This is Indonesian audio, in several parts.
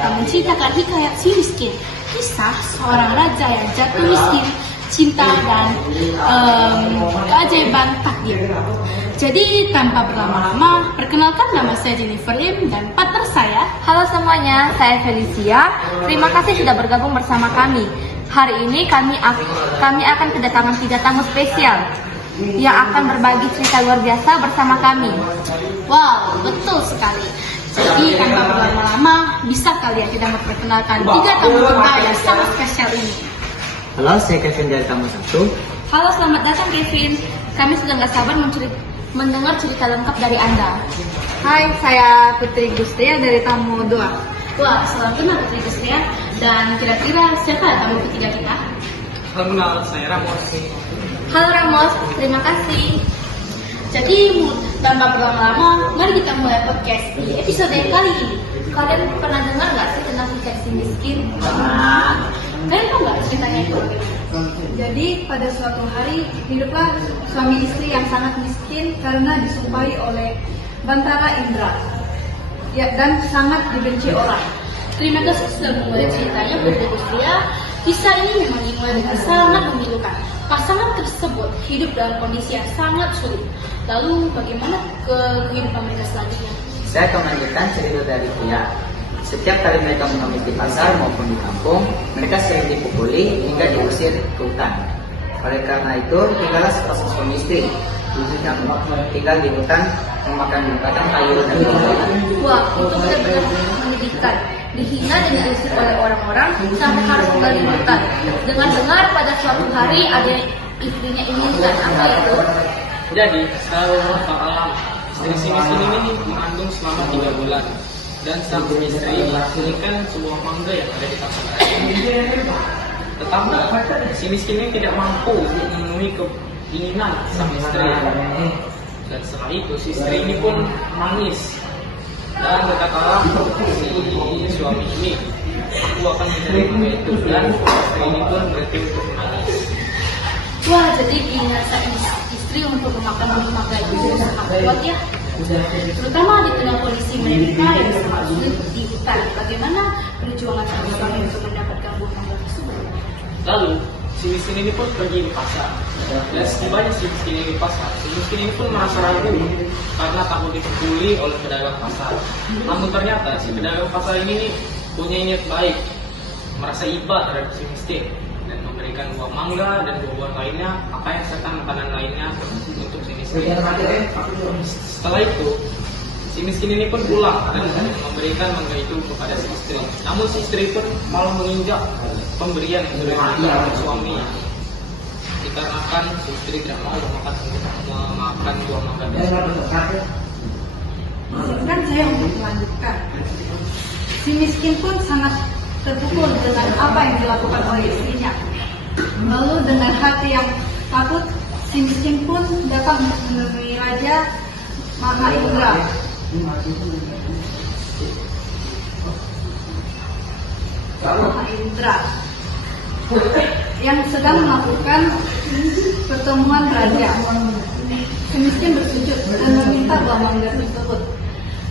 akan menceritakan hikayat si miskin, kisah seorang raja yang jatuh miskin, cinta dan keajaiban takdir. Jadi tanpa berlama-lama, perkenalkan nama saya Jennifer Lim dan partner saya. Halo semuanya, saya Felicia. Terima kasih sudah bergabung bersama kami. Hari ini kami akan kedatangan 3 tamu spesial yang akan berbagi cerita luar biasa bersama kami. Wow, betul sekali. Jadi tanpa berlama-lama, bisa kalian tidak memperkenalkan 3 tamu kita yang sangat spesial ini. Halo, saya Kevin dari tamu 1. Halo, selamat datang Kevin. Kami sudah gak sabar mendengar cerita lengkap dari Anda. Hai, saya Putri Gustia dari tamu 2. Wah, salam kenal Putri Gustia. Dan kira-kira siapa tamu ketiga kita? Halo, saya Ramos. Halo Ramos, terima kasih. Jadi tanpa berlama-lama, mari kita mulai podcast di episode kali ini. Kalian pernah dengar gak sih tentang kisah si miskin? Kalian tahu nggak ceritanya itu? Jadi pada suatu hari hiduplah suami istri yang sangat miskin karena disumpahi oleh Bantara Indra, ya, dan sangat dibenci orang. Terima kasih sudah memulai ceritanya Putri Gustia. Kisah ini memang dimulai dengan sangat memilukan. Pasangan tersebut hidup dalam kondisi yang sangat sulit. Lalu bagaimana kehidupan mereka selanjutnya? Saya akan melanjutkan cerita dari Tia. Setiap kali mereka mengemis di pasar maupun di kampung, mereka sering dipukuli hingga diusir ke hutan. Oleh karena itu, tinggallah sepasang suami istri yang tinggal di hutan memakan batang kayu dan buah. Wah, itu benar-benar menyedihkan. Dihina dan diusir oleh orang-orang sampai harus tinggal di hutan. Dengar-dengar pada suatu hari ada istrinya inginkan apa itu? Jadi, setelah Allah, istri si miskin ini mengandung selama 3 bulan. Dan sang istri menghasilkan sebuah mangga yang ada di taman raya. Tetapi si miskin ini tidak mampu untuk memenuhi keinginan sang istri. Dan setelah itu si istri ini pun menangis. Dan berkatalah si suami ini, aku akan mencari mangga itu. Dan istri ini pun berhenti untuk menangis. Wah, jadi keinginan sang istri untuk memakan mangga itu sangat kuat ya. Terutama di tengah kondisi mereka yang sangat sulit di hutan. Bagaimana perjuangan sang suami untuk mendapatkan buah mangga tersebut? Lalu si miskin ini pun pergi di pasar. Dan setibanya si miskin ini di pasar, si miskin ini pun merasa ragu karena takut dipukuli oleh pedagang pasar. Namun ternyata si pedagang pasar ini punya niat baik, merasa iba terhadap si miskin dan memberikan buah mangga dan buah-buah lainnya, pakaian serta makanan lainnya untuk si miskin. Setelah itu, si miskin ini pun pulang dan memberikan mangga itu kepada si istri. Namun si istri pun malah menginjak pemberian yang sudah diberikan oleh suaminya. Dikarenakan si istri tidak mau memakan buah mangga tersebut. Izinkan saya untuk melanjutkan. Si miskin pun sangat terpukul dengan apa yang dilakukan oleh istrinya. Lalu dengan hati yang takut, si miskin pun datang menemui Raja Mahaindra. Mahaindra yang sedang melakukan pertemuan raja. Si miskin bersujud dan meminta buah mangga tersebut.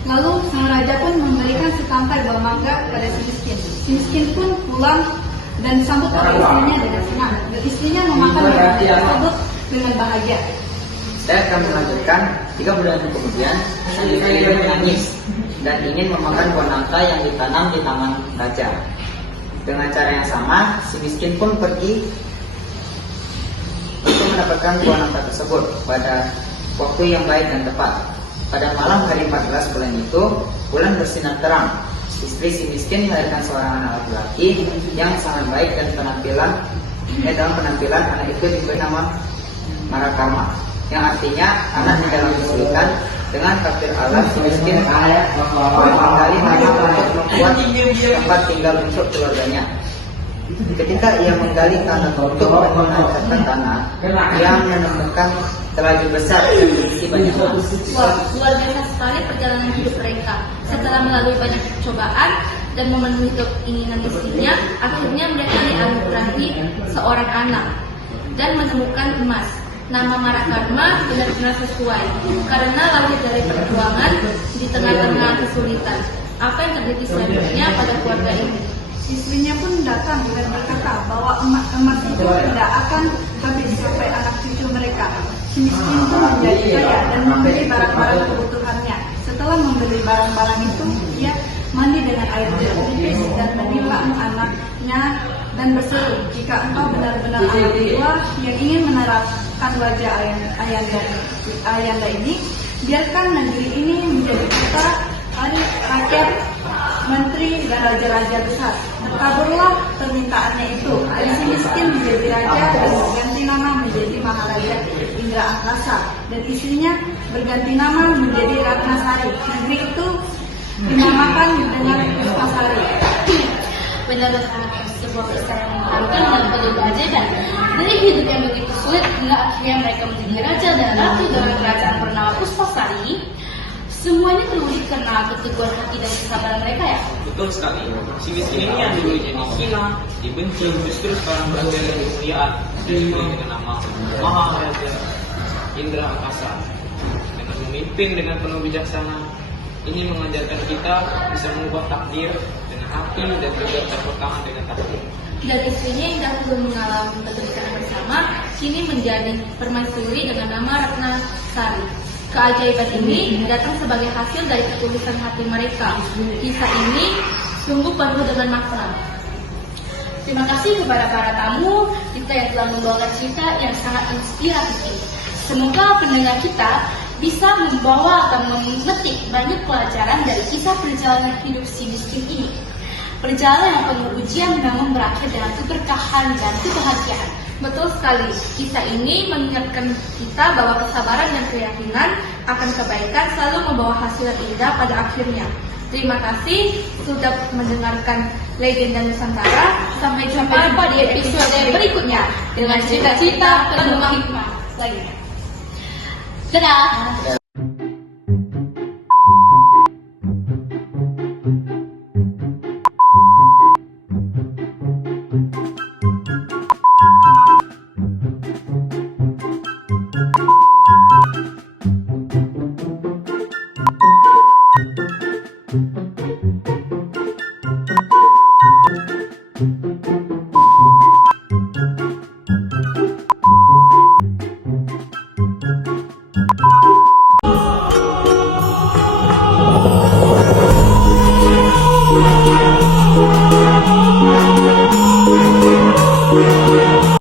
Lalu sang raja pun memberikan setangkai buah mangga kepada si miskin. Si miskin pun pulang dan disambut oleh istrinya dengan senang. Dan istrinya memakan buah mangga tersebut dengan bahagia. Saya akan melanjutkan 3 bulan kemudian, si istri ini menangis dan ingin memakan buah nangka yang ditanam di taman raja. Dengan cara yang sama, si miskin pun pergi untuk mendapatkan buah nangka tersebut pada waktu yang baik dan tepat. Pada malam hari 14 bulan itu, bulan bersinar terang. Istri si miskin melahirkan seorang anak laki-laki yang sangat baik dan dalam penampilan anak itu diberi nama Marakarma, yang artinya anak di dalam kesulitan. Dengan takdir Allah, si miskin menggali tanah untuk membuat tempat tinggal untuk keluarganya. Ketika ia menggali tanah untuk menanamkan tanah, ia menemukan terlalu besar dan berisi banyak emas. Wah, luar biasa sekali perjalanan hidup mereka. Setelah melalui banyak cobaan dan memenuhi keinginan istrinya, akhirnya mereka dianugerahi seorang anak dan menemukan emas. Nama Marakarma benar-benar sesuai karena lahir dari perjuangan di tengah-tengah kesulitan. Apa yang terjadi selanjutnya pada keluarga ini? Istrinya pun datang dan berkata bahwa emas itu tidak akan habis sampai anak cucu mereka. Si miskin pun menjadi kaya dan membeli barang-barang kebutuhannya. Setelah membeli barang-barang itu, ia mandi dengan air jeruk dan menimbang anaknya dan berseru, jika engkau benar-benar anak tua yang ingin menerapkan wajah Ayanda ini, biarkan negeri ini menjadi kota rakyat, menteri, dan raja-raja besar. Terkaburlah permintaannya itu. Si miskin menjadi raja dan berganti nama menjadi Maharaja Indra Angkasa, dan istrinya berganti nama menjadi Ratnasari. Negeri itu dinamakan dengan Puspasari. Benar sebuah kisah yang mengharukan dan penuh keajaiban. Dari hidup yang begitu sulit hingga akhirnya mereka menjadi raja dan ratu dalam kerajaan bernama Puspasari. Semuanya terwujud karena keteguhan hati dan kesabaran mereka ya. Betul sekali. Si miskin ini yang dulu jadi hina, dibenci, justru sekarang berada dalam kemuliaan dan diberi dengan nama Maharaja Indra Angkasa. Dengan memimpin dengan penuh bijaksana, ini mengajarkan kita bisa mengubah takdir dengan hati dan juga berpertahan dengan takdir. Dan istrinya yang dahulu mengalami penderitaan bersama, kini menjadi permaisuri dengan nama Ratnasari. Keajaiban ini datang sebagai hasil dari ketulusan hati mereka. Kisah ini sungguh penuh dengan makna. Terima kasih kepada para tamu kita yang telah membawakan cerita yang sangat inspiratif. Semoga pendengar kita bisa membawa atau memetik banyak pelajaran dari kisah perjalanan hidup si miskin ini. Perjalanan yang penuh ujian namun berakhir dengan keberkahan dan kebahagiaan. Betul sekali, kisah ini mengingatkan kita bahwa kesabaran dan keyakinan akan kebaikan selalu membawa hasil yang indah pada akhirnya. Terima kasih sudah mendengarkan Legenda Nusantara. Sampai jumpa di episode berikutnya dengan cerita-cerita penuh hikmah lainnya. Dadah! Thank you.